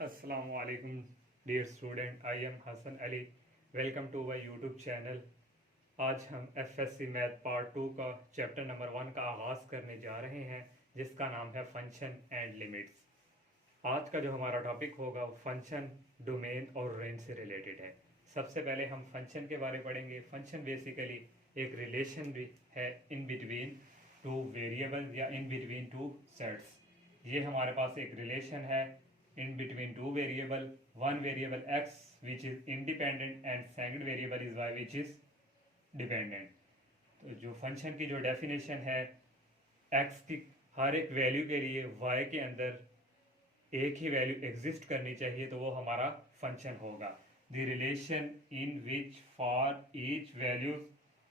Assalamu alaikum dear student, I am Hassan Ali. Welcome to my YouTube channel. आज हम FSC math part 2 का chapter number 1 का आगाज़ करने जा रहे हैं, जिसका नाम है फंक्शन एंड लिमिट्स। आज का जो हमारा टॉपिक होगा वो फंक्शन, डोमेन और रेंज से रिलेटेड है। सबसे पहले हम फंक्शन के बारे में पढ़ेंगे। फंक्शन बेसिकली एक रिलेशन भी है इन बिटवीन टू वेरिएबल या इन बिटवीन टू सेट्स। ये हमारे पास एक रिलेशन है in between two variable, one variable x which is independent and second variable is y which is dependent। तो जो फंक्शन की जो डेफिनेशन है, x की हर एक वैल्यू के लिए y के अंदर एक ही वैल्यू एग्जिस्ट करनी चाहिए, तो वो हमारा फंक्शन होगा। The relation in which for each values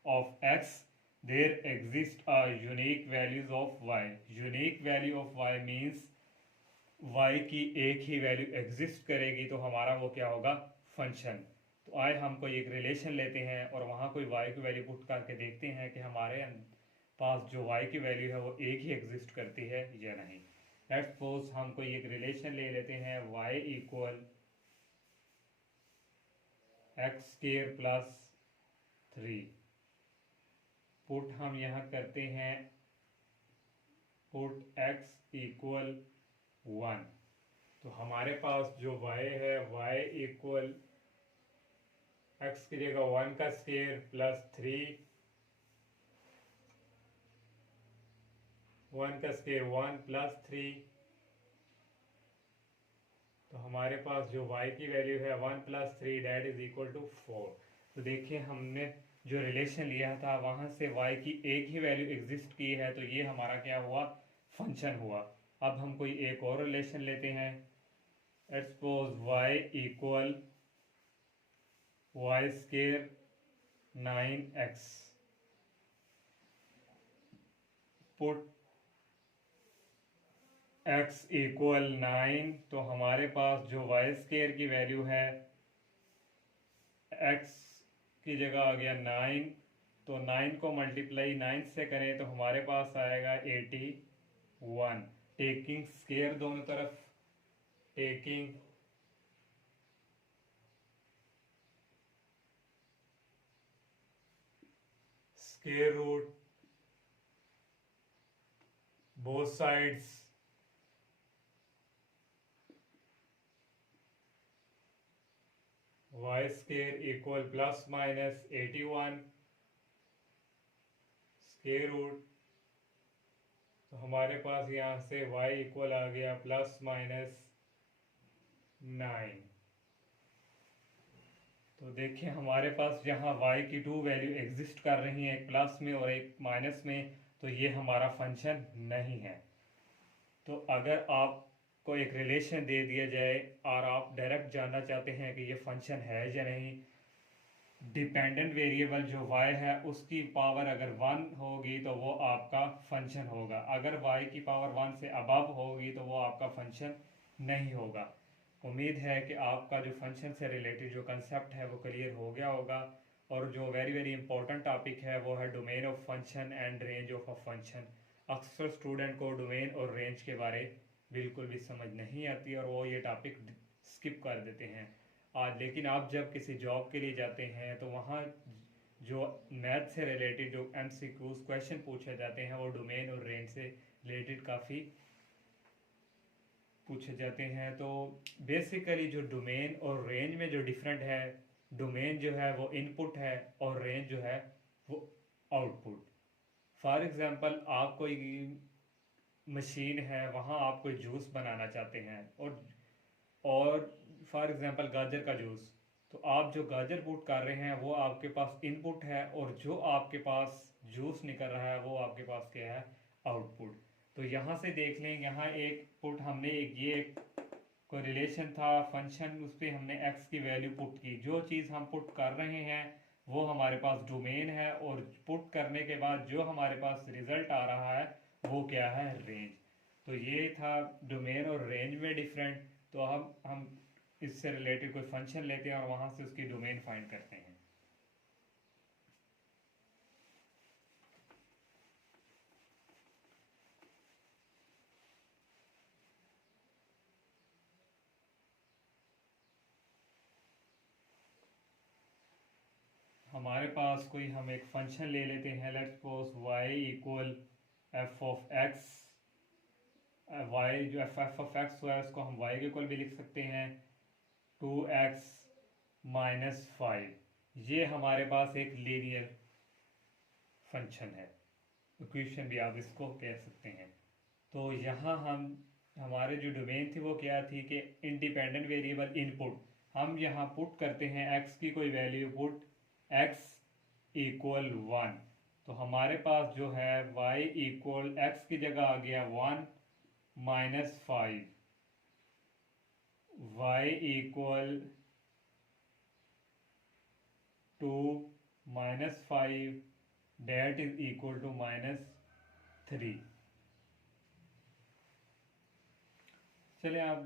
of x there exist a unique values of y। Unique value of y means y की एक ही वैल्यू एग्जिस्ट करेगी, तो हमारा वो क्या होगा, फंक्शन। तो आए हम कोई एक रिलेशन लेते हैं और वहाँ कोई y की वैल्यू पुट करके देखते हैं कि हमारे पास जो y की वैल्यू है वो एक ही एग्जिस्ट करती है या नहीं। लेट्स सपोज हम कोई एक रिलेशन ले लेते हैं y equal x square plus 3। Put हम यहाँ करते हैं पुट x इक्वल 1। तो हमारे पास जो y है y इक्वल एक्स की जगह 1 का स्क्वायर प्लस 3, 1 का स्क्वायर 1 प्लस 3। तो हमारे पास जो y की वैल्यू है 1 plus 3 that is equal to 4। तो देखिए हमने जो रिलेशन लिया था वहां से y की एक ही वैल्यू एग्जिस्ट की है, तो ये हमारा क्या हुआ, फंक्शन हुआ। अब हम कोई एक और रिलेशन लेते हैं। Let's suppose y equal y square 9x। Put x equal 9। तो हमारे पास जो वाई स्क्वायर की वैल्यू है x की जगह आ गया 9। तो 9 को मल्टीप्लाई 9 से करें तो हमारे पास आएगा 81। टेकिंग स्क्वायर दोनों तरफ, taking square root both sides, y square equal plus minus 81 square root. तो हमारे पास यहाँ से y इक्वल आ गया प्लस माइनस 9। तो देखिए हमारे पास यहाँ y की टू वैल्यू एग्जिस्ट कर रही हैं, एक प्लस में और एक माइनस में, तो ये हमारा फंक्शन नहीं है। तो अगर आपको एक रिलेशन दे दिया जाए और आप डायरेक्ट जानना चाहते हैं कि ये फंक्शन है या नहीं, डिपेंडेंट वेरिएबल जो y है उसकी पावर अगर 1 होगी तो वो आपका फंक्शन होगा, अगर y की पावर 1 से अबव होगी तो वो आपका फंक्शन नहीं होगा। उम्मीद है कि आपका जो फंक्शन से रिलेटेड जो कंसेप्ट है वो क्लियर हो गया होगा। और जो वेरी वेरी इंपॉर्टेंट टॉपिक है वो है domain of function and range of a function. अक्सर स्टूडेंट को डोमेन और रेंज के बारे बिल्कुल भी समझ नहीं आती और वो ये टॉपिक स्किप कर देते हैं आज। लेकिन आप जब किसी जॉब के लिए जाते हैं तो वहाँ जो मैथ से रिलेटेड जो MCQs क्वेश्चन पूछे जाते हैं वो डोमेन और रेंज से रिलेटेड काफ़ी पूछे जाते हैं। तो बेसिकली जो डोमेन और रेंज में जो डिफरेंट है, डोमेन जो है वो इनपुट है और रेंज जो है वो आउटपुट। फॉर एग्जांपल आप कोई मशीन है, वहाँ आप कोई जूस बनाना चाहते हैं और फॉर एग्जांपल गाजर का जूस, तो आप जो गाजर पुट कर रहे हैं वो आपके पास इनपुट है और जो आपके पास जूस निकल रहा है वो आपके पास क्या है, आउटपुट। तो यहाँ से देख लें, यहाँ एक पुट हमने एक कोई रिलेशन था फंक्शन, उस पर हमने x की वैल्यू पुट की। जो चीज़ हम पुट कर रहे हैं वो हमारे पास डोमेन है और पुट करने के बाद जो हमारे पास रिजल्ट आ रहा है वो क्या है, रेंज। तो ये था डोमेन और रेंज में डिफरेंट। तो हम इससे रिलेटेड कोई फंक्शन लेते हैं और वहाँ से उसकी डोमेन फाइंड करते हैं। हमारे पास कोई हम एक फंक्शन ले लेते हैं, let's suppose y equal F of X. Y जो एफ ऑफ एक्स हुआ है उसको हम y के इक्वल भी लिख सकते हैं 2x माइनस 5। ये हमारे पास एक लीनियर फंक्शन है, इक्वेशन भी आप इसको कह सकते हैं। तो यहाँ हम हमारे जो डोमेन थी वो क्या थी कि इंडिपेंडेंट वेरिएबल इनपुट, हम यहाँ पुट करते हैं x की कोई वैल्यू, पुट x इक्वल 1। तो हमारे पास जो है y इक्वल एक्स की जगह आ गया 1 minus 5, y equal 2 minus 5 that is equal to minus 3। चलिए आप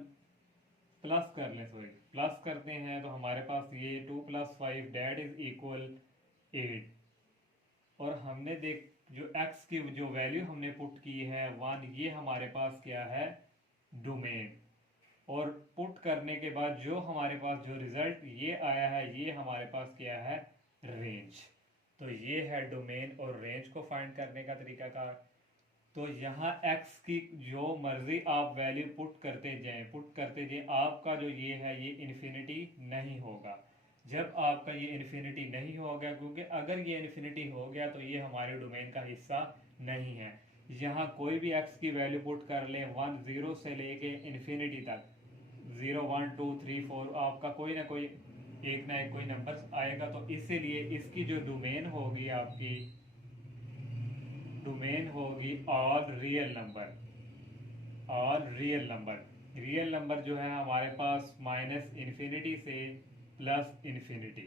प्लस कर लें, सॉरी प्लस करते हैं तो हमारे पास ये 2 + 5 डेट इज इक्वल 8। और हमने देख जो x की जो वैल्यू हमने पुट की है 1, ये हमारे पास क्या है, डोमेन। और पुट करने के बाद जो हमारे पास जो रिजल्ट ये आया है ये हमारे पास क्या है, रेंज। तो ये है डोमेन और रेंज को फाइंड करने का तरीकाकार। तो यहाँ x की जो मर्जी आप वैल्यू पुट करते जाएं, आपका जो ये है ये इन्फिनिटी नहीं होगा। जब आपका ये इन्फिनिटी नहीं होगा, क्योंकि अगर ये इन्फिनिटी हो गया तो ये हमारे डोमेन का हिस्सा नहीं है। यहाँ कोई भी x की वैल्यू पुट कर लें 1 0 से लेके इन्फिनिटी तक, 0 1 2 3 4, आपका कोई ना कोई एक ना एक कोई नंबर आएगा। तो इसीलिए इसकी जो डोमेन होगी आपकी डोमेन होगी all real number. All real number, real number जो है हमारे पास माइनस इन्फिनिटी से प्लस इन्फिनिटी।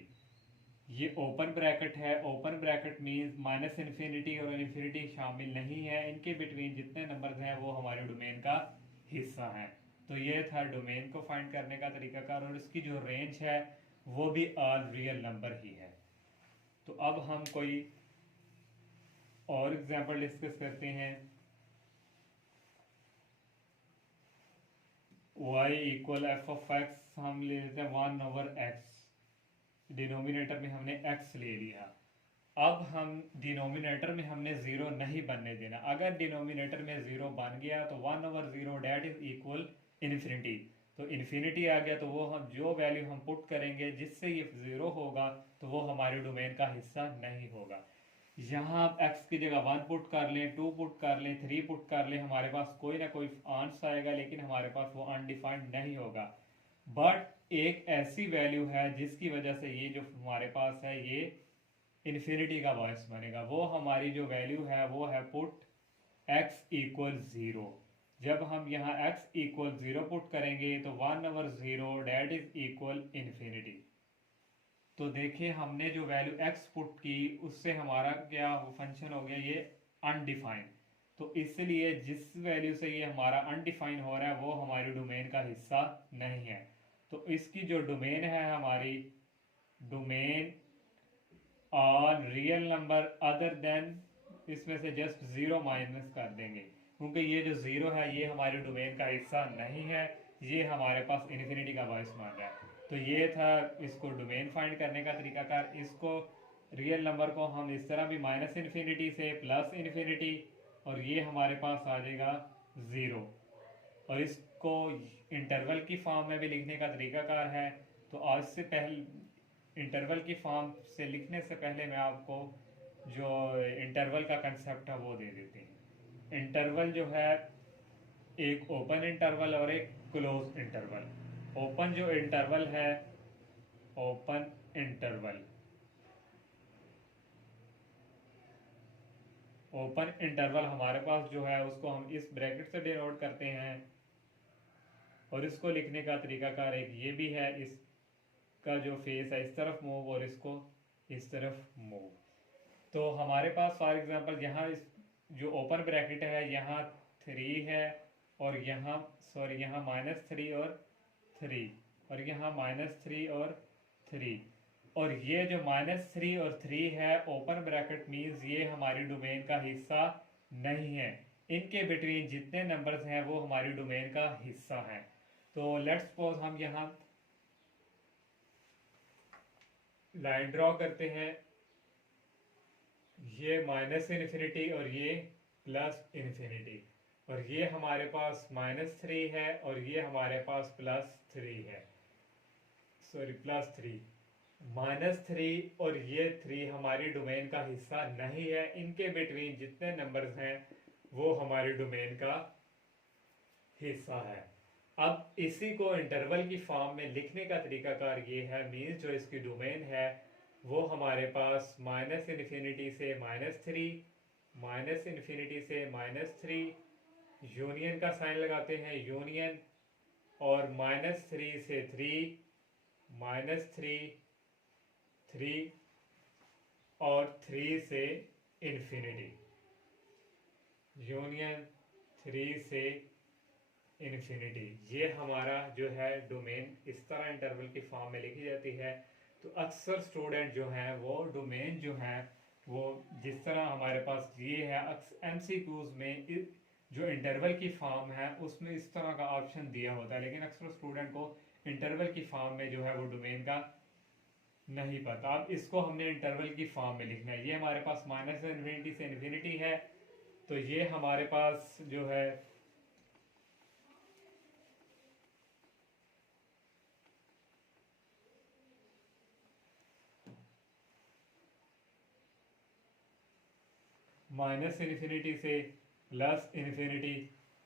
ये ओपन ब्रैकेट है, open bracket means minus infinity और इन्फिनिटी शामिल नहीं है, इनके बिटवीन जितने नंबर्स हैं वो हमारे डोमेन का हिस्सा हैं। तो ये था डोमेन को फाइंड करने का तरीकाकार, और इसकी जो रेंज है वो भी ऑल रियल नंबर ही है। तो अब हम कोई और एग्जांपल डिस्कस करते हैं। y equal F of x हम ले लेते हैं 1/x, डिनोमिनेटर में हमने x ले लिया। अब हम डिनोमिनेटर में हमने 0 नहीं बनने देना। अगर डिनोमिनेटर में 0 बन गया तो 1/0 डेट इज इक्वल इन्फिनिटी। तो इन्फिनिटी आ गया तो वो हम जो वैल्यू हम पुट करेंगे जिससे ये 0 होगा तो वो हमारे डोमेन का हिस्सा नहीं होगा। यहाँ आप x की जगह 1 पुट कर लें, 2 पुट कर लें, 3 पुट कर लें, हमारे पास कोई ना कोई आंसर आएगा, लेकिन हमारे पास वो अनडिफाइंड नहीं होगा। बट एक ऐसी वैल्यू है जिसकी वजह से ये जो हमारे पास है ये इन्फिनिटी का बायस बनेगा। वो हमारी जो वैल्यू है वो है पुट x इक्वल 0। जब हम यहाँ x इक्वल 0 पुट करेंगे तो 1/0 डेट इज इक्वल इन्फिनिटी। तो देखिए हमने जो वैल्यू x पुट की उससे हमारा क्या फंक्शन हो गया, ये अनडिफाइंड। तो इसलिए जिस वैल्यू से ये हमारा अनडिफाइंड हो रहा है वो हमारी डोमेन का हिस्सा नहीं है। तो इसकी जो डोमेन है हमारी domain all real number other than, इसमें से जस्ट 0 माइनस कर देंगे, क्योंकि ये जो 0 है ये हमारे डोमेन का हिस्सा नहीं है, ये हमारे पास इन्फिनिटी का बायस मान रहा है। तो ये था इसको डोमेन फाइंड करने का तरीकाकार। इसको रियल नंबर को हम इस तरह भी माइनस इन्फिनिटी से प्लस इन्फिनिटी, और ये हमारे पास आ जाएगा 0। और इसको इंटरवल की फॉर्म में भी लिखने का तरीकाकार है। तो आज से पहले इंटरवल की फॉर्म से लिखने से पहले मैं आपको जो इंटरवल का कंसेप्ट है वो दे देते हैं। इंटरवल जो है एक ओपन इंटरवल और एक क्लोज इंटरवल। ओपन जो इंटरवल है, ओपन इंटरवल, ओपन इंटरवल हमारे पास जो है उसको हम इस ब्रैकेट से डिनोट करते हैं। और इसको लिखने का तरीकाकार एक ये भी है, इसका जो फेस है इस तरफ मूव और इसको इस तरफ मूव। तो हमारे पास फॉर एग्जांपल यहाँ इस जो ओपन ब्रैकेट है यहाँ 3 है, और यहाँ सॉरी यहाँ -3 और 3, और यहाँ -3 और 3, और ये जो -3 और 3 है ओपन ब्रैकेट मीन्स ये हमारी डोमेन का हिस्सा नहीं है। इनके बिटवीन जितने नंबर्स हैं वो हमारी डोमेन का हिस्सा हैं। तो लेट्स सपोज हम यहाँ लाइन ड्रॉ करते हैं ये माइनस इन्फिनिटी और ये प्लस इन्फिनिटी, और ये हमारे पास -3 है और ये हमारे पास +3 है, सॉरी +3। -3 और ये 3 हमारी डोमेन का हिस्सा नहीं है, इनके बिटवीन जितने नंबर्स हैं वो हमारी डोमेन का हिस्सा है। अब इसी को इंटरवल की फॉर्म में लिखने का तरीकाकार ये है, मीन्स जो इसकी डोमेन है वो हमारे पास -इन्फिनिटी से -3, -इन्फिनिटी से -3, यूनियन का साइन लगाते हैं यूनियन, और -3 से 3, -3, 3 और 3 से इन्फिनिटी, यूनियन 3 से इन्फिनिटी। ये हमारा जो है डोमेन इस तरह इंटरवल की फॉर्म में लिखी जाती है। तो अक्सर स्टूडेंट जो हैं वो डोमेन जो है वो जिस तरह हमारे पास ये है MCQs में जो इंटरवल की फॉर्म है उसमें इस तरह का ऑप्शन दिया होता है, लेकिन अक्सर स्टूडेंट को इंटरवल की फॉर्म में जो है वो डोमेन का नहीं पता। अब इसको हमने इंटरवल की फॉर्म में लिखना है। ये हमारे पास -इन्फिनिटी से इन्फिनिटी है, तो ये हमारे पास जो है -इन्फिनिटी से +इन्फिनिटी,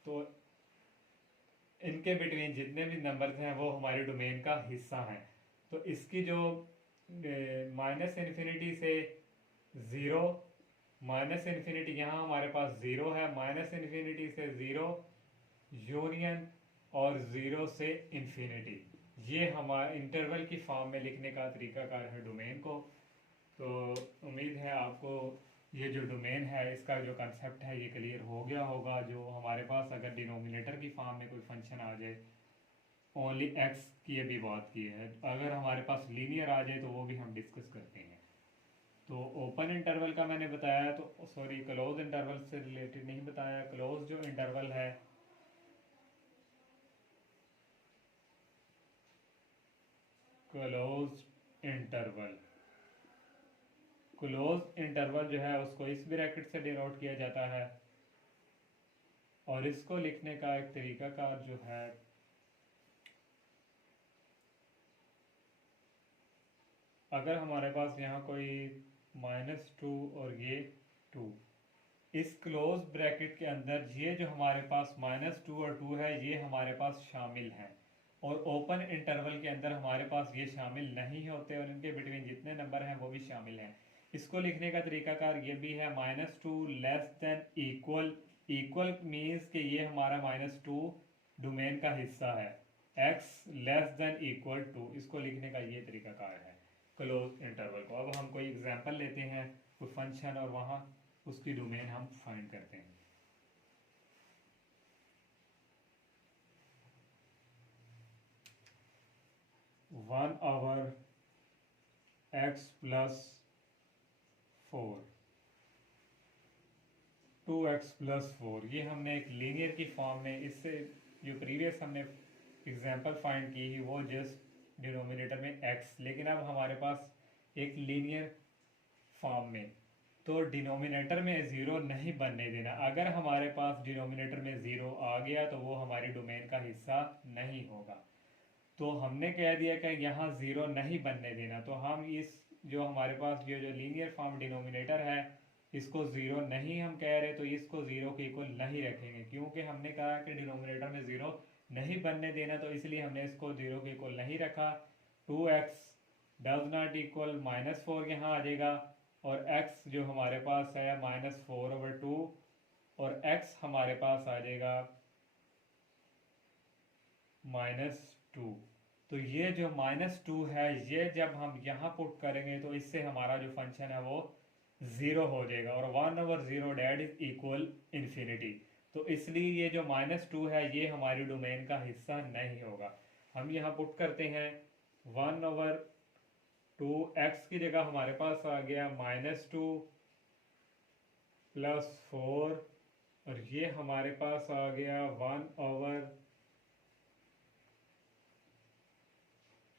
तो इनके बिटवीन जितने भी नंबर्स हैं वो हमारी डोमेन का हिस्सा हैं। तो इसकी जो -इन्फिनिटी से 0, -इन्फिनिटी यहाँ हमारे पास 0 है, -इन्फिनिटी से 0, यूनियन और 0 से इन्फिनिटी, ये हमारे इंटरवल की फॉर्म में लिखने का तरीकाकार है डोमेन को। तो उम्मीद है आपको ये जो डोमेन है इसका जो कंसेप्ट है ये क्लियर हो गया होगा। जो हमारे पास अगर डिनोमिनेटर की फॉर्म में कोई फंक्शन आ जाए, ओनली एक्स की अभी बात की है, अगर हमारे पास लीनियर आ जाए तो वो भी हम डिस्कस करते हैं। तो ओपन इंटरवल का मैंने बताया, तो सॉरी क्लोज इंटरवल से रिलेटेड नहीं बताया। क्लोज जो इंटरवल है, क्लोज इंटरवल, क्लोज इंटरवल जो है उसको इस ब्रैकेट से डिनोट किया जाता है, और इसको लिखने का एक तरीकाकार जो है अगर हमारे पास यहाँ कोई -2 और ये 2, इस क्लोज ब्रैकेट के अंदर ये जो हमारे पास -2 और 2 है ये हमारे पास शामिल हैं, और ओपन इंटरवल के अंदर हमारे पास ये शामिल नहीं होते और इनके बिटवीन जितने नंबर हैं वो भी शामिल हैं। इसको लिखने का तरीकाकार ये भी है, -2 less than equal, equal means कि ये हमारा -2 डोमेन का हिस्सा है, x less than equal to, इसको लिखने का ये तरीकाकार है क्लोज इंटरवल को। अब हम कोई एग्जांपल लेते हैं, कोई फंक्शन, और वहाँ उसकी डोमेन हम फाइंड करते हैं। वन ओवर x + 4, 2x + 4, ये हमने एक लीनियर की फॉर्म में, इससे जो प्रीवियस हमने एग्जांपल फाइंड की ही वो जस्ट डिनोमिनेटर में x, लेकिन अब हमारे पास एक लीनियर फॉर्म में, तो डिनोमिनेटर में 0 नहीं बनने देना। अगर हमारे पास डिनोमिनेटर में 0 आ गया तो वो हमारी डोमेन का हिस्सा नहीं होगा। तो हमने कह दिया कि यहाँ 0 नहीं बनने देना, तो हम इस जो हमारे पास ये जो लीनियर फॉर्म डिनोमिनेटर है इसको 0 नहीं हम कह रहे, तो इसको 0 के इक्वल नहीं रखेंगे, क्योंकि हमने कहा कि डिनोमिनेटर में 0 नहीं बनने देना, तो इसलिए हमने इसको 0 के इक्वल नहीं रखा। 2x डज नॉट इक्वल -4 यहाँ आ जाएगा, और x जो हमारे पास है -4/2, और x हमारे पास आ जाएगा -2। तो ये जो -2 है ये जब हम यहाँ पुट करेंगे तो इससे हमारा जो फंक्शन है वो 0 हो जाएगा, और 1/0 डैट इज इक्वल इन्फिनिटी। तो इसलिए ये जो -2 है ये हमारी डोमेन का हिस्सा नहीं होगा। हम यहाँ पुट करते हैं 1/2, x की जगह हमारे पास आ गया -2 + 4, और ये हमारे पास आ गया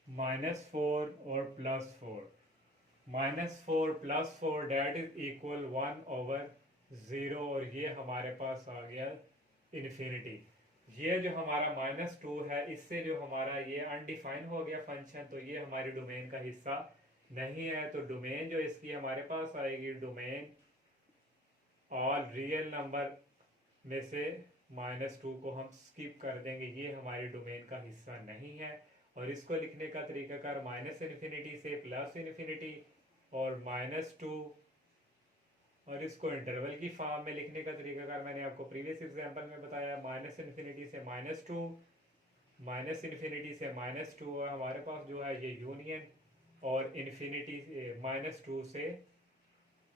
1/-4 और +4। -4 + 4 डेट इज इक्वल 1/0, और ये हमारे पास आ गया इन्फिनिटी। ये जो हमारा -2 है, इससे जो हमारा ये अनडिफाइन हो गया फंक्शन, तो ये हमारी डोमेन का हिस्सा नहीं है। तो डोमेन जो इसकी हमारे पास आएगी, डोमेन ऑल रियल नंबर में से -2 को हम स्किप कर देंगे, ये हमारी डोमेन का हिस्सा नहीं है। और इसको लिखने का तरीकाकार -∞ से +∞, और -2, और इसको इंटरवल की फॉर्म में लिखने का तरीकाकार मैंने आपको प्रीवियस एग्जांपल में बताया, -∞ से -2, -∞ से -2, और हमारे पास जो है ये यूनियन, और इन्फिनिटी -2 से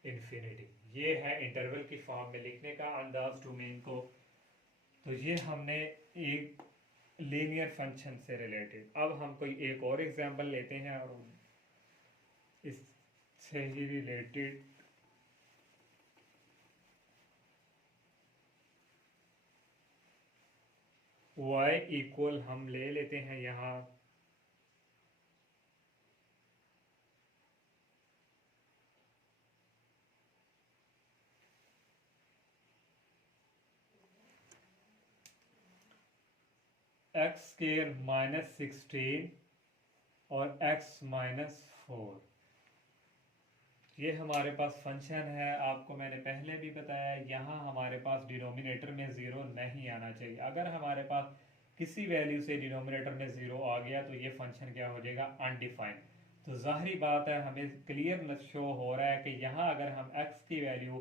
इन्फिनिटी, ये है इंटरवल की फॉर्म में लिखने का अंदाज डोमेन को। तो ये हमने एक लीनियर फंक्शन से रिलेटेड। अब हम कोई एक और एग्जांपल लेते हैं और इससे ही रिलेटेड y इक्वल हम ले लेते हैं यहाँ x² -16 और x -4। ये हमारे पास फंक्शन है, आपको मैंने पहले भी बताया, यहाँ हमारे पास डिनोमिनेटर में ज़ीरो नहीं आना चाहिए। अगर हमारे पास किसी वैल्यू से डिनोमिनेटर में ज़ीरो आ गया तो ये फंक्शन क्या हो जाएगा, अनडिफाइंड। तो जाहिर बात है, हमें क्लियर शो हो रहा है कि यहाँ अगर हम x की वैल्यू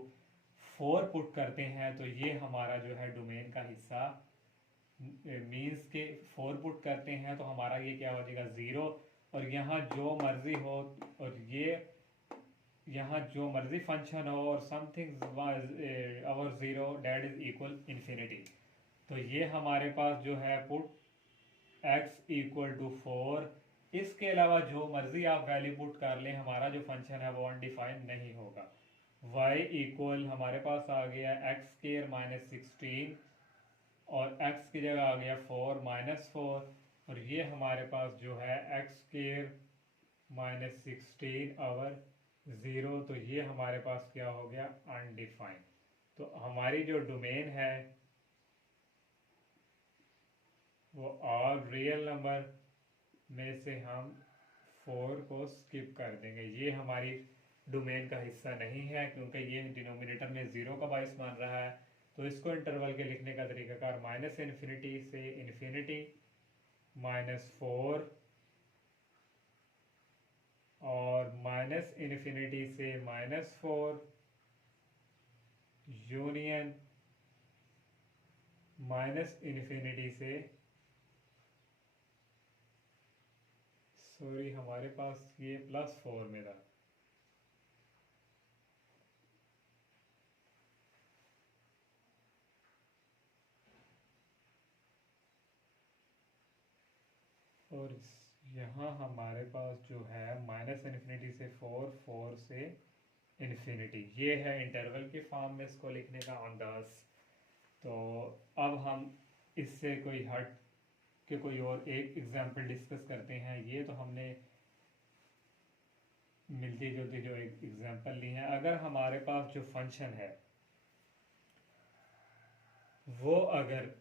4 पुट करते हैं तो ये हमारा जो है डोमेन का हिस्सा, मीन्स के 4 पुट करते हैं तो हमारा ये क्या हो जाएगा, 0। और यहाँ जो मर्जी हो, और ये यहाँ जो मर्जी फंक्शन हो, और समथिंग और 0 डेट इज इक्वल इन्फिनिटी। तो ये हमारे पास जो है पुट x = 4, इसके अलावा जो मर्जी आप वैल्यू पुट कर लें, हमारा जो फंक्शन है वो अनडिफाइंड नहीं होगा। y इक्वल हमारे पास आ गया x² -16, और x की जगह आ गया 4 -4, और ये हमारे पास जो है x² -16 और 0, तो ये हमारे पास क्या हो गया, अनडिफाइंड। तो हमारी जो डोमेन है वो ऑल रियल नंबर में से हम 4 को स्किप कर देंगे, ये हमारी डोमेन का हिस्सा नहीं है, क्योंकि ये डिनोमिनेटर में 0 का बाइस मान रहा है। तो इसको इंटरवल के लिखने का तरीकाकार -∞ से इन्फिनिटी, -4, और -∞ से -4, यूनियन -∞ से, सॉरी हमारे पास ये +4 में था, और यहाँ हमारे पास जो है -∞ से 4, 4 से इन्फिनिटी, ये है इंटरवल के फॉर्म में इसको लिखने का अंदाज। तो अब हम इससे कोई हट के कोई और एक एग्जांपल डिस्कस करते हैं। ये तो हमने मिलती जुलती जो एक एग्जांपल ली है। अगर हमारे पास जो फंक्शन है वो अगर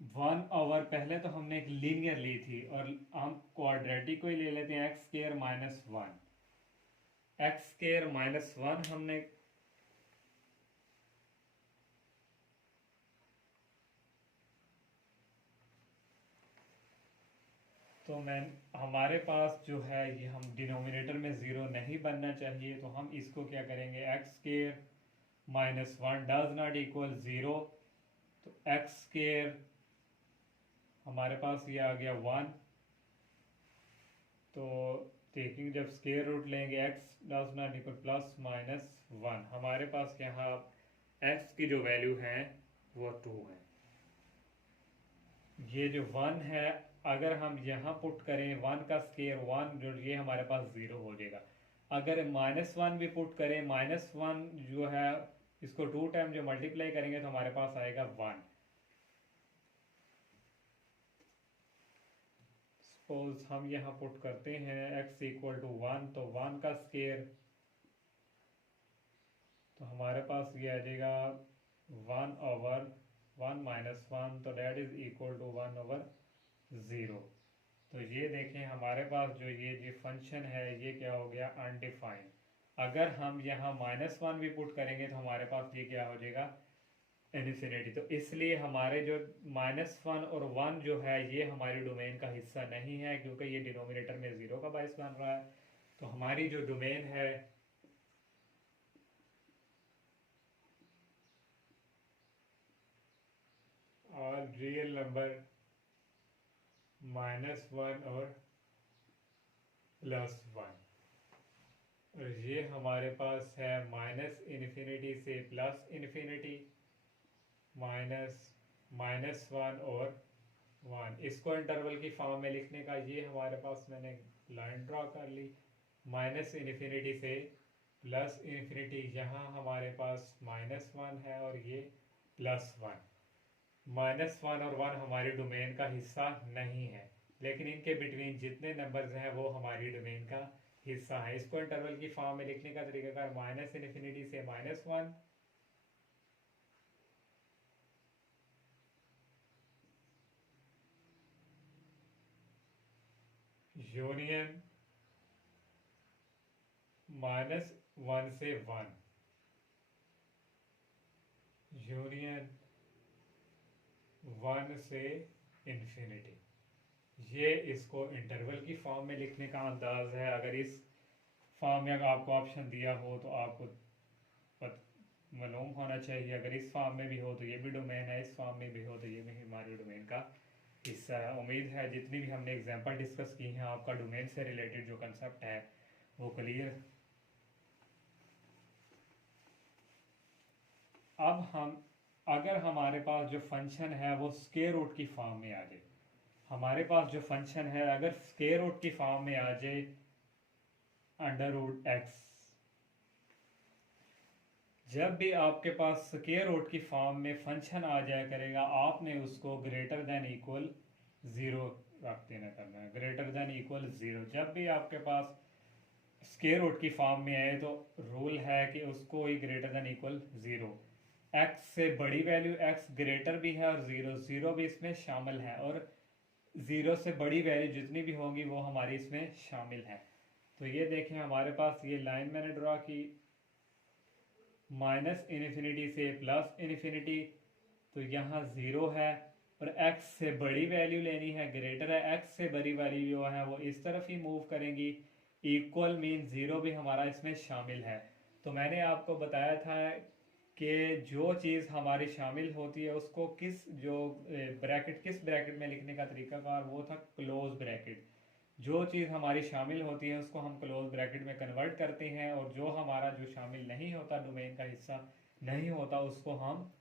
1/, पहले तो हमने एक लीनियर ली थी, और हम क्वाड्रेटिक को ही ले लेते हैं, x² -1, x² -1 हमने तो हमारे पास जो है ये, हम डिनोमिनेटर में 0 नहीं बनना चाहिए, तो हम इसको क्या करेंगे, x² -1 डज नॉट इक्वल 0, तो x² हमारे पास ये आ गया 1। तो टेकिंग जब स्केयर रूट लेंगे, x डज नॉट इक्वल +-1, हमारे पास यहाँ x की जो वैल्यू है वो 2 है। ये जो 1 है, अगर हम यहाँ पुट करें 1 का स्केयर 1, जो ये हमारे पास 0 हो जाएगा। अगर -1 भी पुट करें, -1 जो है इसको 2 टाइम जो मल्टीप्लाई करेंगे तो हमारे पास आएगा 1। सपोज हम यहाँ पुट करते हैं x इक्वल टू 1, तो 1 का स्केयर, तो हमारे पास ये आ जाएगा 1/1 माइनस 1, तो डेट इज इक्वल टू 1/0। तो ये देखें हमारे पास जो ये फंक्शन है ये क्या हो गया, अनडिफाइंड। अगर हम यहाँ -1 भी पुट करेंगे तो हमारे पास ये क्या हो जाएगा, इन्फिनिटी। तो इसलिए हमारे जो -1 और 1 जो है ये हमारी डोमेन का हिस्सा नहीं है, क्योंकि ये डिनोमिनेटर में 0 का बायस बन रहा है। तो हमारी जो डोमेन है और रियल नंबर -1 और +1, और ये हमारे पास है -इन्फिनिटी से +इन्फिनिटी, -1 और 1। इसको इंटरवल की फॉर्म में लिखने का ये हमारे पास मैंने लाइन ड्रॉ कर ली, -इन्फिनिटी से +इन्फिनिटी। यहाँ हमारे पास -1 है और ये +1। -1 और 1 हमारी डोमेन का हिस्सा नहीं है, लेकिन इनके बिटवीन जितने नंबर्स हैं वो हमारी डोमेन का हिस्सा है। इसको इंटरवल की फॉर्म में लिखने का तरीकाकार -इन्फिनिटी से -1, यूनियन -1 से 1, यूनियन 1 से इन्फिनिटी। ये इसको इंटरवल की फॉर्म में लिखने का अंदाज है। अगर इस फॉर्म में अगर आपको ऑप्शन दिया हो तो आपको मालूम होना चाहिए। अगर इस फॉर्म में भी हो तो ये भी डोमेन है, इस फॉर्म में भी हो तो ये भी हमारी डोमेन का हिस्सा है। उम्मीद है जितनी भी हमने एग्जांपल डिस्कस की हैं आपका डोमेन से रिलेटेड जो कंसेप्ट है वो क्लियर। अब हम अगर हमारे पास जो फंक्शन है वो स्क्वायर रूट की फॉर्म में आ जाए, हमारे पास जो फंक्शन है अगर स्क्वायर रूट की फॉर्म में आ जाए √x, जब भी आपके पास स्क्वायर रूट की फॉर्म में फंक्शन आ जाया करेगा आपने उसको ग्रेटर देन इक्वल 0 रख देना करना है, ग्रेटर देन इक्वल 0। जब भी आपके पास स्क्वायर रूट की फॉर्म में आए तो रूल है कि उसको ही ग्रेटर देन इक्वल 0। x से बड़ी वैल्यू, x ग्रेटर भी है और 0 भी इसमें शामिल है, और 0 से बड़ी वैल्यू जितनी भी होंगी वो हमारी इसमें शामिल है। तो ये देखें हमारे पास ये लाइन मैंने ड्रॉ की -इन्फिनिटी से +इन्फिनिटी, तो यहाँ 0 है और x से बड़ी वैल्यू लेनी है, ग्रेटर है, x से बड़ी वैल्यू जो है वो इस तरफ ही मूव करेंगी। इक्वल मीन 0 भी हमारा इसमें शामिल है। तो मैंने आपको बताया था कि जो चीज़ हमारी शामिल होती है उसको किस ब्रैकेट में लिखने का तरीकाकार वो था क्लोज ब्रैकेट। जो चीज़ हमारी शामिल होती है उसको हम क्लोज ब्रैकेट में कन्वर्ट करते हैं, और जो हमारा जो शामिल नहीं होता, डोमेन का हिस्सा नहीं होता, उसको हम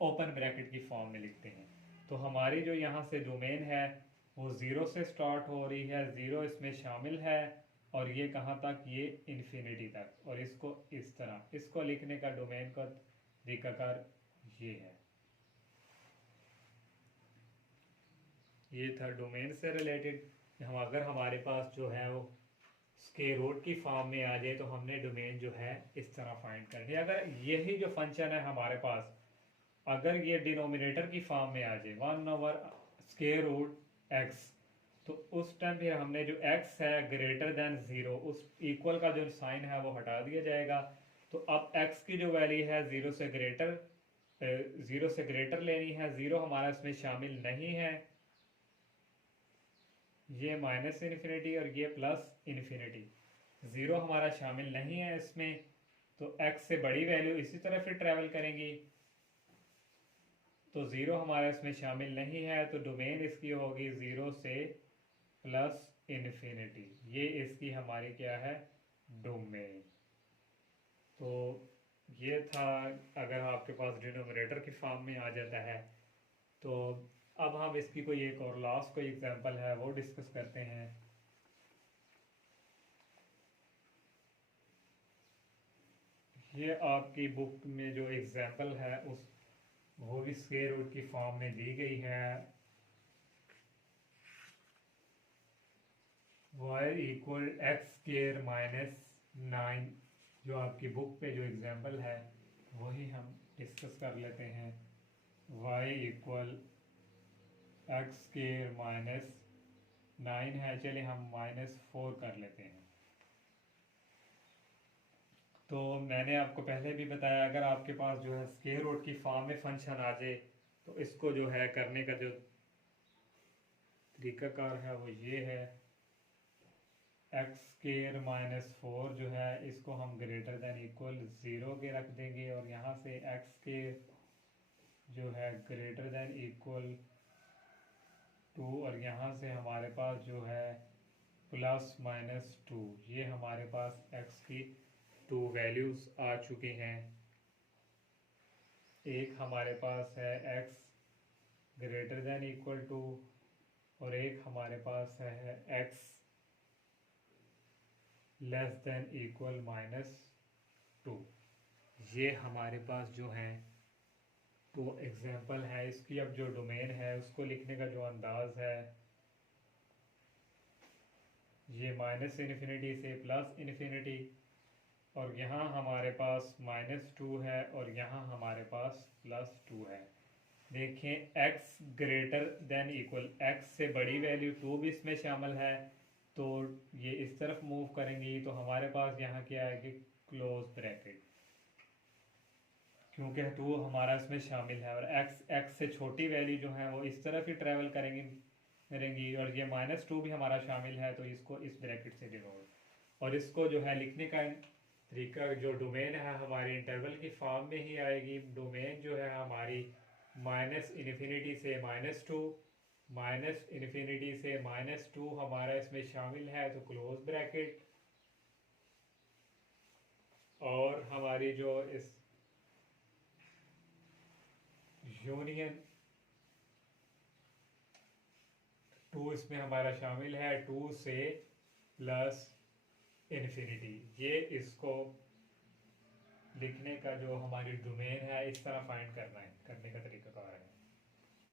ओपन ब्रैकेट की फॉर्म में लिखते हैं। तो हमारी जो यहाँ से डोमेन है वो 0 से स्टार्ट हो रही है, 0 इसमें शामिल है, और ये कहाँ तक, ये इन्फिनिटी तक। और इसको इस तरह इसको लिखने का डोमेन का तरीकाकार ये है। ये था डोमेन से रिलेटेड। हम अगर हमारे पास जो है वो स्क्वायर रूट की फॉर्म में आ जाए तो हमने डोमेन जो है इस तरह फाइंड करनी है। अगर यही जो फंक्शन है हमारे पास अगर ये डिनोमिनेटर की फॉर्म में आ जाए 1/√x, तो उस टाइम फिर हमने जो x है ग्रेटर देन 0, उस इक्वल का जो साइन है वो हटा दिया जाएगा। तो अब x की जो वैल्यू है 0 से ग्रेटर लेनी है। 0 हमारा इसमें शामिल नहीं है, ये -इन्फिनिटी और ये +इन्फिनिटी, 0 हमारा शामिल नहीं है इसमें। तो x से बड़ी वैल्यू इसी तरह फिर ट्रैवल करेंगी, तो 0 हमारा इसमें शामिल नहीं है, तो डोमेन इसकी होगी 0 से +इन्फिनिटी। ये इसकी हमारी क्या है, डोमेन। तो ये था अगर आपके पास डिनोमिनेटर की फॉर्म में आ जाता है। तो अब हम इसकी कोई एक और लास्ट कोई एग्जांपल है वो डिस्कस करते हैं। ये आपकी बुक में जो एग्जांपल है उस वो भी स्क्वायर रूट की फॉर्म में दी गई है। Y equal X square minus 9, जो आपकी बुक पे जो एग्जाम्पल है वही हम डिस्कस कर लेते हैं। Y equal X square minus 9 है, चलिए हम -4 कर लेते हैं। तो मैंने आपको पहले भी बताया, अगर आपके पास जो है स्क्वायर रूट की फॉर्म में फंक्शन आ जाए तो इसको जो है करने का जो तरीकाकार है वो ये है, एक्स स्क्वायर -4 जो है इसको हम ग्रेटर देन इक्वल 0 के रख देंगे, और यहाँ से एक्स स्क्वायर जो है ग्रेटर देन इक्वल 2, और यहाँ से हमारे पास जो है +-2, ये हमारे पास एक्स की 2 वैल्यूज़ आ चुकी हैं। एक हमारे पास है एक्स ग्रेटर देन इक्वल 2, और एक हमारे पास है एक्स लेस देन इक्वल -2। ये हमारे पास जो है तो एग्जाम्पल है। इसकी अब जो डोमेन है उसको लिखने का जो अंदाज है, ये -∞ से +∞, और यहाँ हमारे पास -2 है और यहाँ हमारे पास +2 है। देखें x greater than equal, x से बड़ी वैल्यू 2 भी इसमें शामिल है, तो ये इस तरफ मूव करेंगी तो हमारे पास यहाँ क्या आएगी, क्लोज ब्रैकेट, क्योंकि 2 हमारा इसमें शामिल है, और x से छोटी वैल्यू जो है वो इस तरफ ही ट्रेवल करेंगी, और ये -2 भी हमारा शामिल है, तो इसको इस ब्रैकेट से डिनोट। और इसको जो है लिखने का तरीका, जो डोमेन है हमारी इंटरवल की फॉर्म में ही आएगी। डोमेन जो है हमारी -∞ से -2, -∞ से -2 हमारा इसमें शामिल है, तो क्लोज ब्रैकेट, और हमारी जो इस यूनियन 2 इसमें हमारा शामिल है, 2 से +∞, ये इसको लिखने का जो हमारी डोमेन है इस तरह फाइंड करना है, करने का तरीका क्या है।